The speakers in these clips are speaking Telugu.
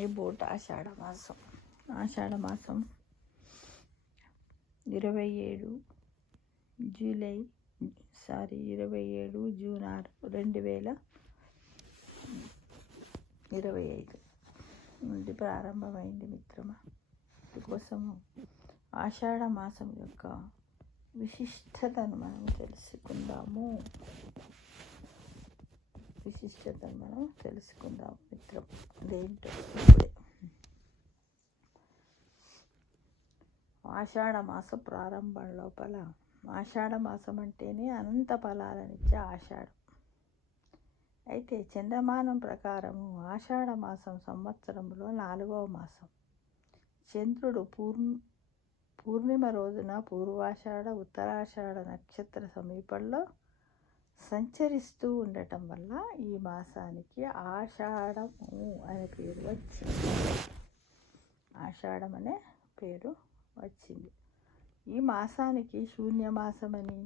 ఈ పూట ఆషాఢమాసం 27 జూన్ 6, 2025 నుండి ప్రారంభమైంది మిత్రమా. అందుకోసము ఆషాఢ మాసం యొక్క విశిష్టతను మనం తెలుసుకుందాము మిత్రం. అదేంటో ఇప్పుడే. ఆషాఢ మాస ప్రారంభం లోపల ఆషాఢ మాసం అంటేనే అనంత ఫలాలనిచ్చే ఆషాఢం. అయితే చంద్రమానం ప్రకారము ఆషాఢ మాసం సంవత్సరంలో 4వ మాసం. చంద్రుడు పూర్ణిమ రోజున పూర్వాషాఢ ఉత్తరాషాఢ నక్షత్ర సమీపంలో సంచరిస్తూ ఉండటం వల్ల ఈ మాసానికి ఆషాఢము అనే పేరు వచ్చింది. ఆషాఢం అనే పేరు వచ్చింది. ఈ మాసానికి శూన్యమాసమని,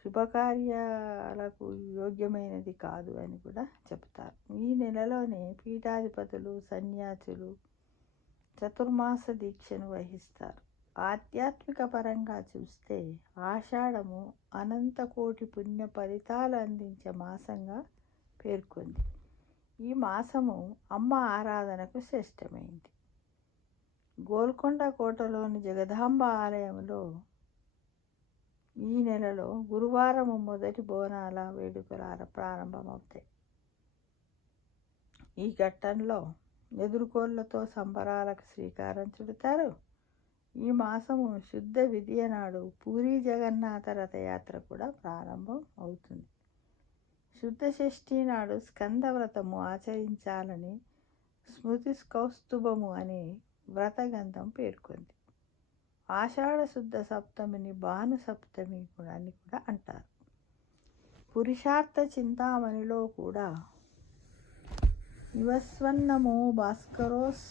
శుభకార్యాలకు యోగ్యమైనది కాదు అని కూడా చెప్తారు. ఈ నెలలోనే పీఠాధిపతులు, సన్యాసులు చతుర్మాస దీక్షను వహిస్తారు. ఆధ్యాత్మిక పరంగా చూస్తే ఆషాఢము అనంతకోటి పుణ్య ఫలితాలు అందించే మాసంగా పేర్కొంది. ఈ మాసము అమ్మ ఆరాధనకు శ్రేష్టమైంది. గోల్కొండ కోటలోని జగదాంబ ఆలయంలో ఈ నెలలో గురువారము మొదటి బోనాల వేడుకలు ప్రారంభమవుతాయి. ఈ ఘట్టంలో ఎదుర్కోళ్లతో సంబరాలకు శ్రీకారం చుడతారు. ఈ మాసము శుద్ధ విదియ నాడు పూరీ జగన్నాథ రథయాత్ర కూడా ప్రారంభం అవుతుంది. శుద్ధ షష్ఠి నాడు స్కంద వ్రతము ఆచరించాలని స్మృతి కౌస్తుభము అనే వ్రతగంధం పేర్కొంది. ఆషాఢ శుద్ధ సప్తమిని భాను సప్తమి అని కూడా అంటారు. పురుషార్థ చింతామణిలో కూడా యువస్వన్నమో భాస్కరోస్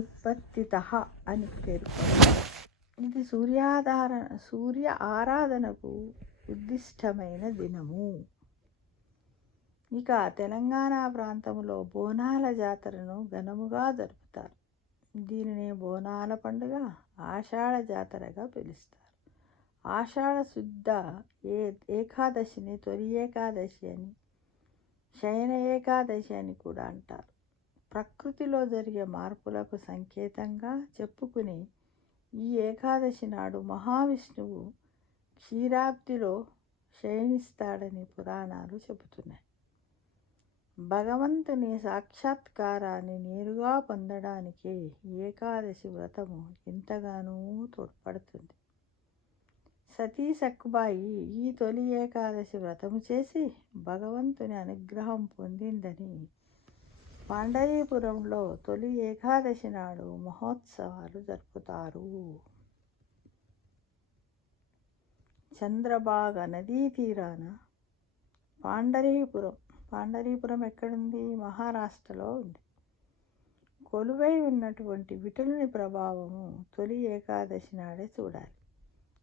ఉత్పత్తితః అని పేర్కొంది. ఇది సూర్య ఆరాధనకు ఉద్దిష్టమైన దినము. ఇక తెలంగాణ ప్రాంతంలో బోనాల జాతరను ఘనముగా జరుపుతారు. దీనినే బోనాల పండుగ, ఆషాఢ జాతరగా పిలుస్తారు. ఆషాఢ శుద్ధ ఏకాదశిని తొలి ఏకాదశి అని, శయన ఏకాదశి అని కూడా అంటారు. ప్రకృతిలో జరిగే మార్పులకు సంకేతంగా చెప్పుకుని ఈ ఏకాదశి నాడు మహావిష్ణువు క్షీరాబ్దిలో శయనిస్తాడని పురాణాలు చెబుతున్నాయి. భగవంతుని సాక్షాత్కారాన్ని నేరుగా పొందడానికి ఏకాదశి వ్రతము ఎంతగానో తోడ్పడుతుంది. సతీ సక్కుబాయి ఈ తొలి ఏకాదశి వ్రతము చేసి భగవంతుని అనుగ్రహం పొందిందని పండరీపురంలో తొలి ఏకాదశి నాడు మహోత్సవాలు జరుపుతారు. చంద్రభాగ నదీ తీరాన పాండరీపురం ఎక్కడుంది? మహారాష్ట్రలో ఉంది. కొలువై ఉన్నటువంటి విఠలుని ప్రభావము తొలి ఏకాదశి నాడే చూడాలి.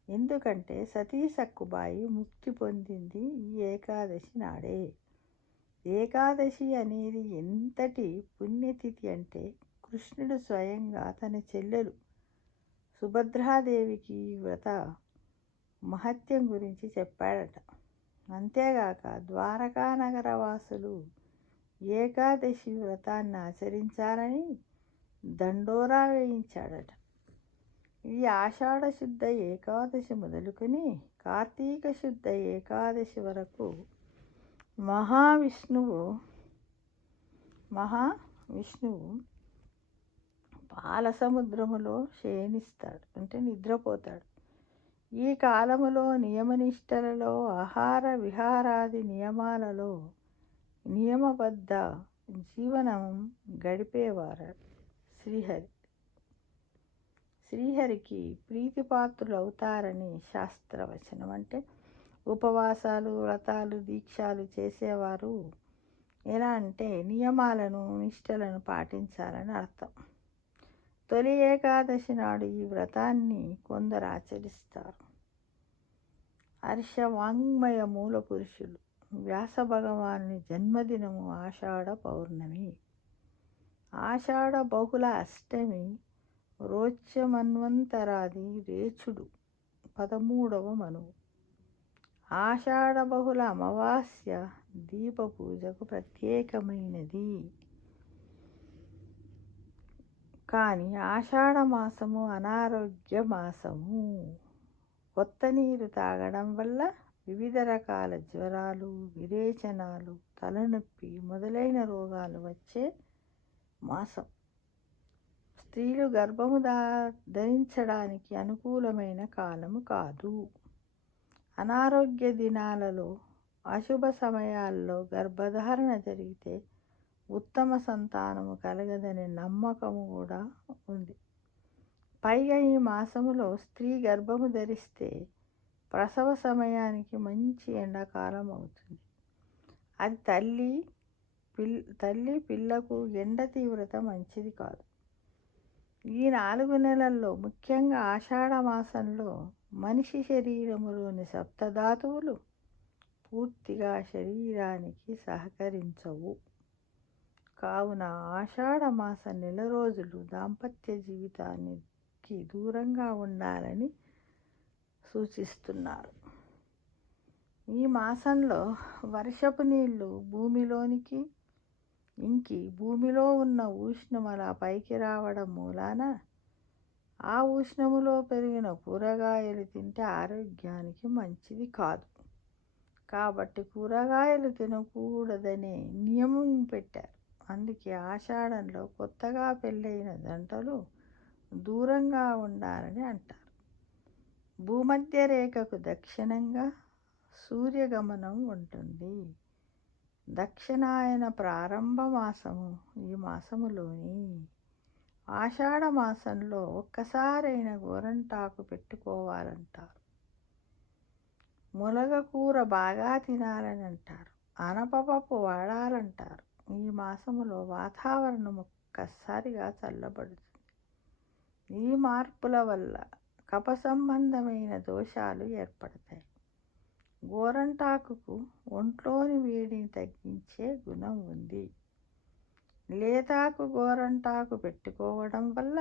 ఎందుకంటే సతీ సక్కుబాయి ముక్తి పొందింది ఈ ఏకాదశి నాడే. ఏకాదశి అనేది ఎంతటి పుణ్యతిథి అంటే కృష్ణుడు స్వయంగా తన చెల్లెలు సుభద్రాదేవికి ఈ వ్రత మహత్యం గురించి చెప్పాడట. అంతేగాక ద్వారకా నగర వాసులు ఏకాదశి వ్రతాన్ని ఆచరించాలని దండోరా వేయించాడట. ఈ ఆషాఢ శుద్ధ ఏకాదశి మొదలుకొని కార్తీక శుద్ధ ఏకాదశి వరకు మహావిష్ణువు పాలసముద్రములో శయనిస్తాడు, అంటే నిద్రపోతాడు. ఈ కాలములో నియమనిష్టలలో, ఆహార విహారాది నియమాలలో నియమబద్ధ జీవనం గడిపేవారు శ్రీహరికి ప్రీతిపాత్రులవుతారని శాస్త్రవచనం. అంటే ఉపవాసాలు, వ్రతాలు, దీక్షలు చేసేవారు ఎలా అంటే నియమాలను, నిష్టలను పాటించాలని అర్థం. తొలి ఏకాదశి నాడు ఈ వ్రతాన్ని కొందరు ఆచరిస్తారు. హర్షవాంగ్మయ మూల పురుషులు వ్యాస భగవానుని జన్మదినము ఆషాఢ పౌర్ణమి. ఆషాఢ బహుళ అష్టమి రోచ్యమన్వంతరాది రేచుడు 13వ మనువు. ఆషాఢ బహుళ అమావాస్య దీప పూజకు ప్రత్యేకమైనది. కానీ ఆషాఢ మాసము అనారోగ్య మాసము. కొత్త నీరు తాగడం వల్ల వివిధ రకాల జ్వరాలు, విరేచనాలు, తలనొప్పి మొదలైన రోగాలు వచ్చే మాసం. స్త్రీలు గర్భము ధరించడానికి అనుకూలమైన కాలము కాదు. అనారోగ్య దినాలలో, అశుభ సమయాల్లో గర్భధారణ జరిగితే ఉత్తమ సంతానము కలగదనే నమ్మకము కూడా ఉంది. పైగా ఈ మాసములో స్త్రీ గర్భము ధరిస్తే ప్రసవ సమయానికి మంచి ఎండాకాలం అవుతుంది. అది తల్లి పిల్లకు ఎండ తీవ్రత మంచిది కాదు. ఈ 4 నెలల్లో ముఖ్యంగా ఆషాఢ మాసంలో మనిషి శరీరములోని సప్తధాతువులు పూర్తిగా శరీరానికి సహకరించవు. కావున ఆషాఢ మాస నెల రోజులు దాంపత్య జీవితానికి దూరంగా ఉండాలని సూచిస్తున్నారు. ఈ మాసంలో వర్షపు నీళ్లు భూమిలోనికి ఇంకి భూమిలో ఉన్న ఉష్ణం అలా పైకి రావడం మూలాన ఆ ఉష్ణములో పెరిగిన కూరగాయలు తింటే ఆరోగ్యానికి మంచిది కాదు. కాబట్టి కూరగాయలు తినకూడదనే నియమం పెట్టారు. అందుకే ఆషాఢంలో కొత్తగా పెళ్ళైన జంటలు దూరంగా ఉండాలని అంటారు. భూమధ్య రేఖకు దక్షిణంగా సూర్యగమనం ఉంటుంది. దక్షిణాయన ప్రారంభ మాసము ఈ మాసములోని. ఆషాఢ మాసంలో ఒక్కసారైన గోరంటాకు పెట్టుకోవాలంటారు. ములగకూర బాగా తినాలని అంటారు. అనపపప్పు వాడాలంటారు. ఈ మాసములో వాతావరణం ఒక్కసారిగా చల్లబడుతుంది. ఈ మార్పుల వల్ల కఫ సంబంధమైన దోషాలు ఏర్పడతాయి. గోరంటాకుకు ఒంట్లోని వేడిని తగ్గించే గుణం ఉంది. లేతాకు గోరంటాకు పెట్టుకోవడం వల్ల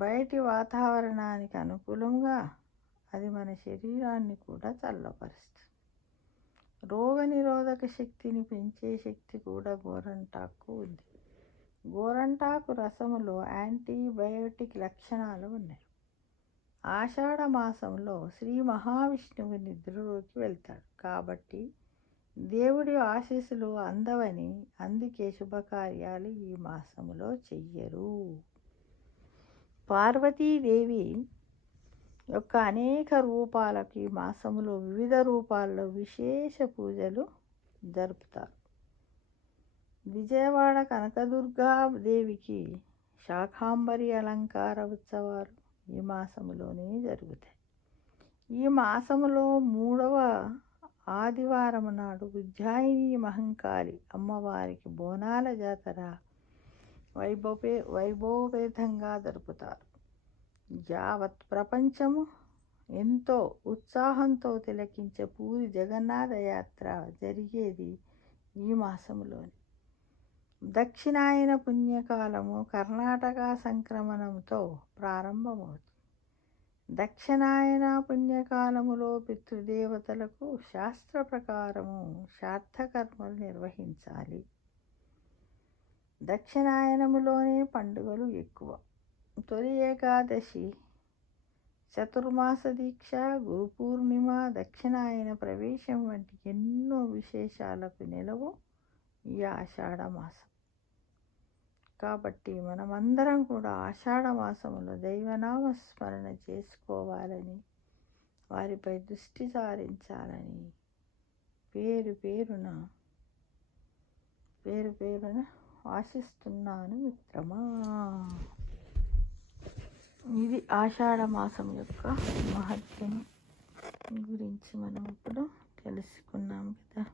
బయటి వాతావరణానికి అనుకూలంగా అది మన శరీరాన్ని కూడా చల్లపరుస్తుంది. రోగనిరోధక శక్తిని పెంచే శక్తి కూడా గోరంటాకు ఉంది. గోరంటాకు రసములో యాంటీబయోటిక్ లక్షణాలు ఉన్నాయి. ఆషాఢ మాసంలో శ్రీ మహావిష్ణువు నిద్రలోకి వెళ్తాడు. కాబట్టి దేవుడి ఆశీస్సులు అందవని అందుకే శుభకార్యాలు ఈ మాసంలో చెయ్యరు. పార్వతీదేవి యొక్క అనేక రూపాలకు ఈ మాసంలో వివిధ రూపాల్లో విశేష పూజలు జరుపుతారు. విజయవాడ కనకదుర్గా దేవికి శాకాంబరి అలంకార ఉత్సవాలు ఈ మాసంలోనే జరుగుతాయి. ఈ మాసంలో 3వ ఆదివారం నాడు ఉజ్జాయిని మహంకాళి అమ్మవారికి బోనాల జాతర వైభవపేతంగా జరుపుతారు. యావత్ ప్రపంచము ఎంతో ఉత్సాహంతో తిలకించే పూరి జగన్నాథ యాత్ర జరిగేది ఈ మాసంలోనే. దక్షిణాయన పుణ్యకాలము కర్ణాటక సంక్రమణంతో ప్రారంభమవుతుంది. దక్షిణాయన పుణ్యకాలములో పితృదేవతలకు శాస్త్ర ప్రకారము శ్రాద్ధకర్మలు నిర్వహించాలి. దక్షిణాయనములోనే పండుగలు ఎక్కువ. తొలి ఏకాదశి, చతుర్మాస దీక్ష, గురు పూర్ణిమ, దక్షిణాయన ప్రవేశం వంటి ఎన్నో విశేషాలకు నిలవు ఈ ఆషాఢ మాసం. కాబట్టి మనమందరం కూడా ఆషాఢ మాసంలో దైవనామ స్మరణ చేసుకోవాలని, వారిపై దృష్టి సారించాలని పేరు పేరున ఆశిస్తున్నాను మిత్రమా. ఇది ఆషాఢ మాసం యొక్క మహత్యం గురించి మనం ఇప్పుడు తెలుసుకున్నాం కదా.